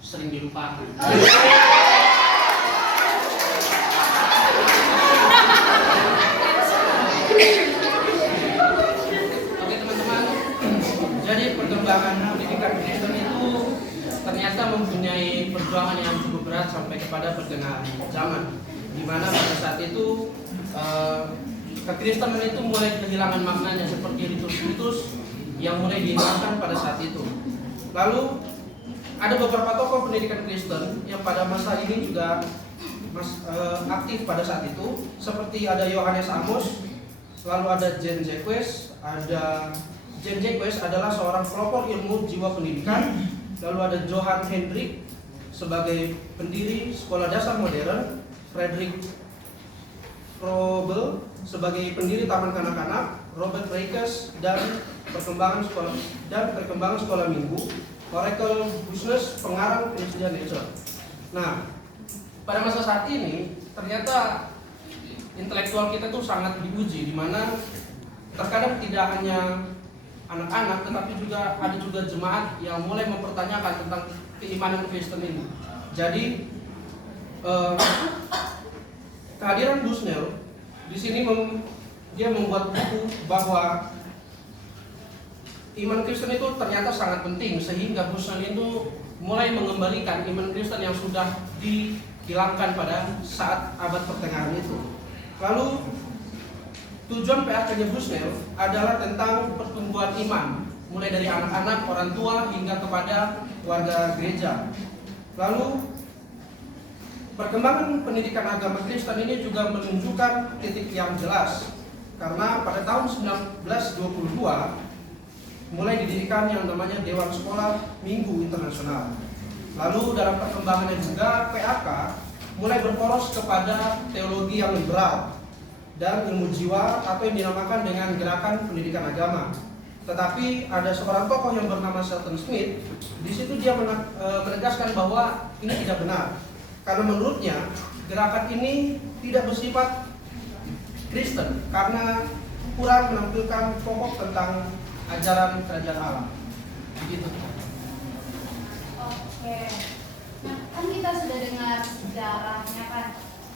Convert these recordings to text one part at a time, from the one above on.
sering dilupakan. Oke teman-teman, jadi perkembangan pendidikan Kristen itu ternyata mempunyai perjuangan yang cukup berat sampai kepada pertengahan zaman, di mana pada saat itu kekristenan itu mulai kehilangan maknanya seperti ritus-ritus yang mulai dihilangkan pada saat itu. Lalu ada beberapa tokoh pendidikan Kristen yang pada masa ini juga aktif pada saat itu, seperti ada Yohanes Amos, lalu ada Jen Jacques. Jen Jacques adalah seorang pelopor ilmu jiwa pendidikan, lalu ada Johann Hendrik sebagai pendiri sekolah dasar modern, Frederick Froebel sebagai pendiri taman kanak-kanak, Robert Reikes dan perkembangan sekolah minggu, Oracle Business pengarang Christian Nature. Nah, pada masa saat ini ternyata intelektual kita tuh sangat diuji, di mana terkadang tidak hanya anak-anak tetapi juga ada jemaat yang mulai mempertanyakan tentang keimanan Kristen ini. Jadi kehadiran Busnell di sini dia membuat buku bahwa iman Kristen itu ternyata sangat penting, sehingga Busnell itu mulai mengembalikan iman Kristen yang sudah dihilangkan pada saat abad pertengahan itu. Lalu tujuan PAK-nya Busnell adalah tentang pertumbuhan iman, mulai dari anak-anak, orang tua hingga kepada warga gereja. Lalu perkembangan pendidikan agama Kristen ini juga menunjukkan titik yang jelas, karena pada tahun 1922 mulai didirikan yang namanya Dewan Sekolah Minggu Internasional. Lalu dalam perkembangannya juga PAK mulai berporos kepada teologi yang liberal dan ilmu jiwa atau yang dinamakan dengan gerakan pendidikan agama. Tetapi ada seorang tokoh yang bernama Shelton Smith. Di situ dia menegaskan bahwa ini tidak benar, karena menurutnya gerakan ini tidak bersifat Kristen karena kurang menampilkan pokok tentang ajaran kerajaan Allah. Begitu. Oke. Nah, kan kita sudah dengar sejarahnya kan.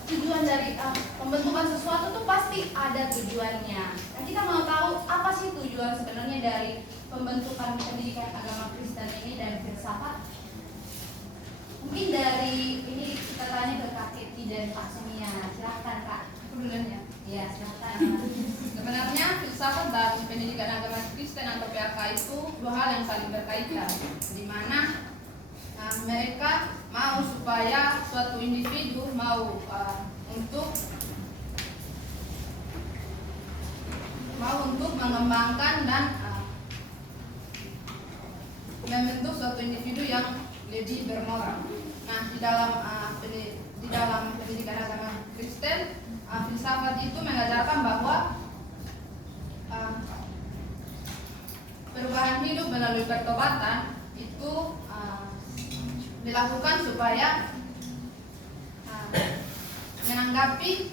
Tujuan dari pembentukan sesuatu tuh pasti ada tujuannya. Nah, kita mau tahu apa sih tujuan sebenarnya dari pembentukan pendidikan agama Kristen ini dan filsafat? Mungkin dari ini kita tanya ke Kak Keti dan Pak Semia. Silahkan Kak. Aku duluan ya. Ya, silahkan. Sebenarnya filsafat dan pendidikan agama Kristen atau PAK itu dua hal yang saling berkaitan, di mana mereka mau supaya suatu individu mau untuk mengembangkan dan membentuk suatu individu yang lebih bermoral. Nah, di dalam pendidikan agama Kristen, filsafat itu mengajarkan bahwa perubahan hidup melalui pertobatan itu dilakukan supaya menanggapi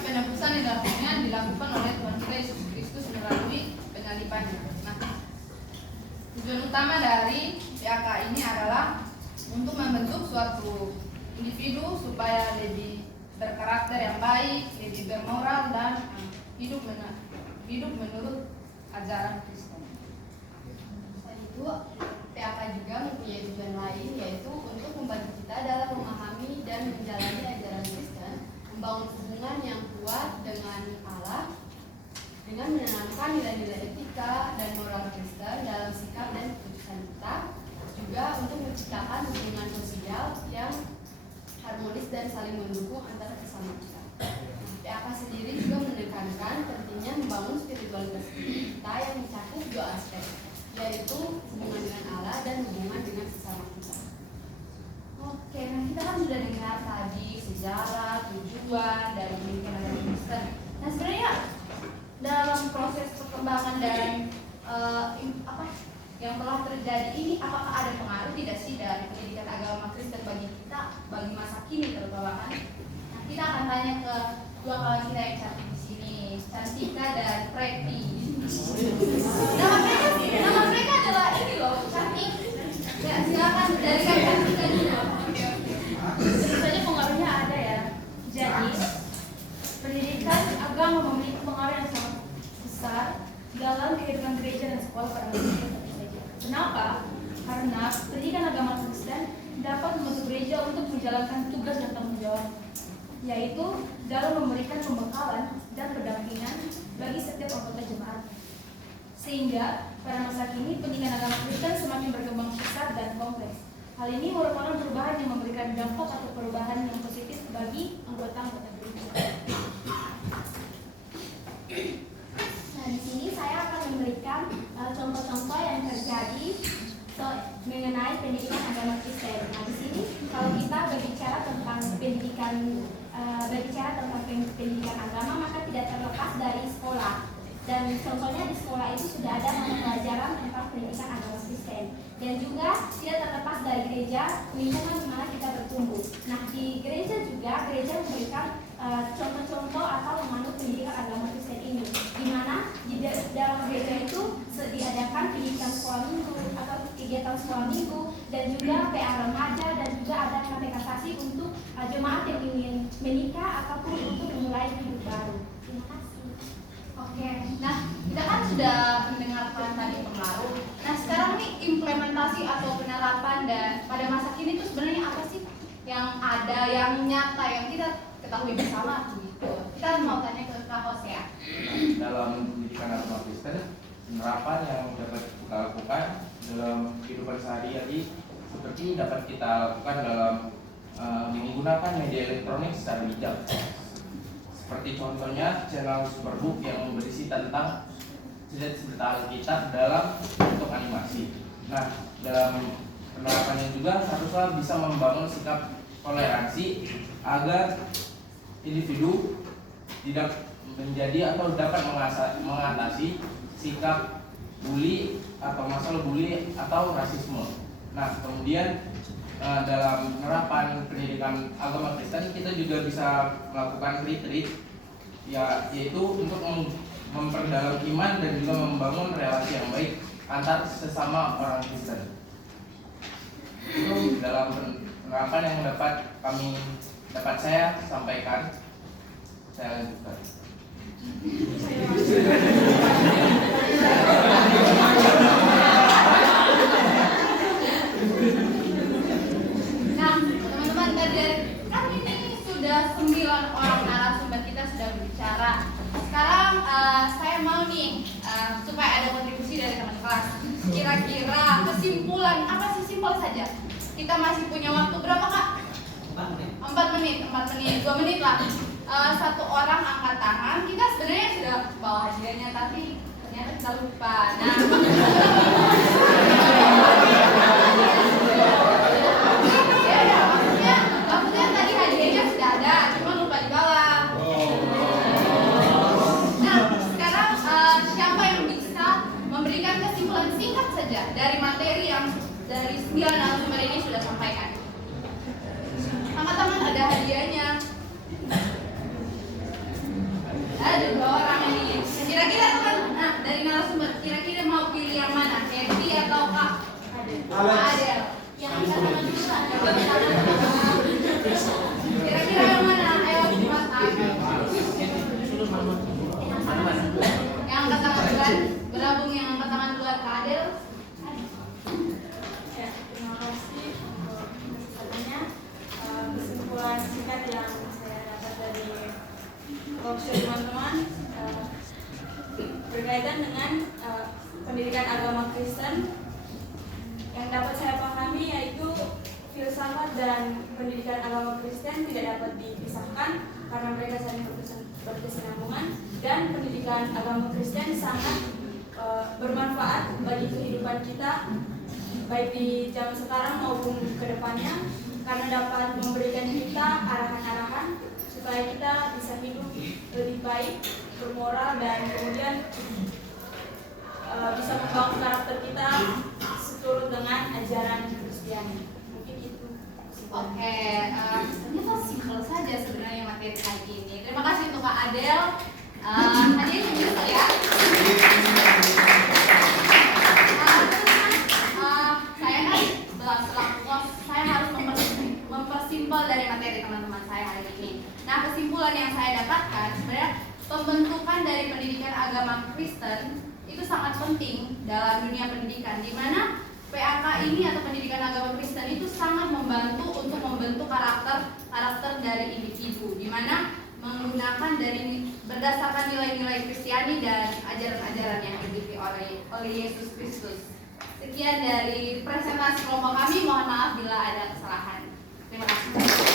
penebusan yang dilakukan oleh Tuhan kita Yesus Kristus melalui penyalibannya. Nah, tujuan utama dari PAK ini adalah untuk membentuk suatu individu supaya lebih berkarakter yang baik, lebih bermoral dan hidup menurut ajaran Kristen. Selain itu, PAK juga mempunyai tujuan lain, yaitu untuk membantu kita dalam memahami dan menjalani ajaran Kristen, membangun hubungan yang kuat dengan Allah, dengan menanamkan nilai-nilai etika dan moral Kristen dalam sikap dan keputusan kita, juga untuk menciptakan hubungan sosial yang harmonis dan saling mendukung antara sesama kita. PAK sendiri juga menekankan pentingnya membangun spiritualitas kita yang mencakup dua aspek, yaitu hubungan dengan Allah dan hubungan dengan sesama kita. Oke, nah kita kan sudah dengar tadi sejarah, tujuan dari pendidikan agama Kristen. Nah, sebenarnya dalam proses perkembangan dan yang telah terjadi ini, apakah ada pengaruh tidak sih dari pendidikan agama Kristen bagi kita, bagi masa kini terutama kan? Nah, kita akan tanya ke dua kawan kita yang cantik di sini, Cantika dan Preti. Nama mereka adalah ini loh, cantik. dari kakak kita juga. Tentu saja pengaruhnya ada ya. Jadi pendidikan agama memiliki pengaruh yang sangat besar dalam kehidupan gereja dan sekolah pada masyarakat tentu saja. Kenapa? Karena pendidikan agama Kristen dapat membantu gereja untuk menjalankan tugas dan tanggung jawab, yaitu dalam memberikan pembekalan dan pendampingan bagi setiap anggota jemaat. Sehingga pada masa kini pendidikan agama Kristen semakin berkembang pesat dan kompleks. Hal ini merupakan perubahan yang memberikan dampak atau perubahan yang positif bagi anggota-anggota gereja. Nah, di sini saya akan memberikan contoh-contoh yang terjadi mengenai pendidikan agama Kristen. Nah, di sini kalau kita berbicara tentang pendidikan agama, maka tidak terlepas dari sekolah. Dan contohnya di sekolah itu sudah ada mata pelajaran tentang pendidikan agama Kristen. Dan juga tidak terlepas dari gereja, lingkungan di mana kita bertumbuh. Nah, di gereja juga, gereja memberikan contoh-contoh atau memanut pendidikan agama Kristen ini, di mana di dalam gereja itu diadakan pendidikan sekolah minggu atau kegiatan sekolah minggu, dan juga PA remaja, dan juga ada katekisasi untuk jemaat yang ingin menikah ataupun untuk memulai hidup baru. Terima kasih. Oke, nah kita kan sudah mendengarkan tadi pengaruh. Nah sekarang nih implementasi atau penerapan dan pada masa kini itu sebenarnya apa sih yang ada, yang nyata, yang kita ketahui bersama begitu. Kita mau tanya ke Kak Hosea. Dalam pendidikan agama Kristen, penerapan yang dapat kita lakukan dalam kehidupan sehari-hari seperti dapat kita lakukan dalam menggunakan media elektronik secara bijak. Seperti contohnya channel Superbook yang berisi tentang cerita Alkitab dalam bentuk animasi. Nah, dalam penerapannya juga haruslah bisa membangun sikap toleransi agar individu tidak menjadi atau dapat mengatasi sikap bully atau masalah bully atau rasisme. Nah, kemudian dalam penerapan pendidikan agama Kristen kita juga bisa melakukan retreat, yaitu untuk memperdalam iman dan juga membangun relasi yang baik antar sesama orang Kristen. Itu dalam penerapan yang dapat saya sampaikan. Saya lanjutkan. Nah, teman-teman, tadi kan ini sudah 9 orang narasumber kita sudah berbicara. Sekarang saya mau nih supaya ada kontribusi dari teman kelas. Kira-kira kesimpulan apa sih, simpel saja. Kita masih punya waktu berapa, Kak? 4 menit, 2 menit lah. Satu orang angkat tangan. Kita sebenarnya sudah bawa hadiahnya, tapi ternyata kita lupa. Nah, maksudnya tadi hadiahnya sudah ada, cuma lupa dibawa. Nah, sekarang siapa yang bisa memberikan kesimpulan singkat saja dari materi yang dari 9 narasumber ini sudah sampaikan? Angkat tangan, ada hadiahnya. Ada 2 orang ini. Kira-kira teman, nah dari narasumber, kira-kira mau pilih yang mana? Happy atau Kak Adel? Yang angkat tangan dulu lah. Kira-kira yang mana? Ayo Mas Adel. Yang angkat tangan duluan, berabung yang angkat tangan duluan, Kak Adel. Ya, terima kasih. Katanya kesimpulan singkat yang saya dapat dari workshop teman-teman berkaitan dengan pendidikan agama Kristen, yang dapat saya pahami yaitu filsafat dan pendidikan agama Kristen tidak dapat dipisahkan karena mereka saling berkesinambungan, dan pendidikan agama Kristen sangat bermanfaat bagi kehidupan kita baik di zaman sekarang maupun ke depannya, karena dapat memberikan kita arahan-arahan supaya kita bisa hidup lebih baik, bermoral, dan kemudian bisa membangun karakter kita seturut dengan ajaran Kristiani. Mungkin itu. Oke, ternyata simpel saja sebenarnya materi kali ini. Terima kasih untuk Kak Adel. Hadiahnya bisa ya. Saya kan selaku Nah, kesimpulan yang saya dapatkan sebenarnya pembentukan dari pendidikan agama Kristen itu sangat penting dalam dunia pendidikan, di mana PAK ini atau pendidikan agama Kristen itu sangat membantu untuk membentuk karakter dari individu, di mana menggunakan dari berdasarkan nilai-nilai Kristiani dan ajaran-ajaran yang dimiliki oleh Yesus Kristus. Sekian dari presentasi kelompok kami, mohon maaf bila ada kesalahan. Terima kasih.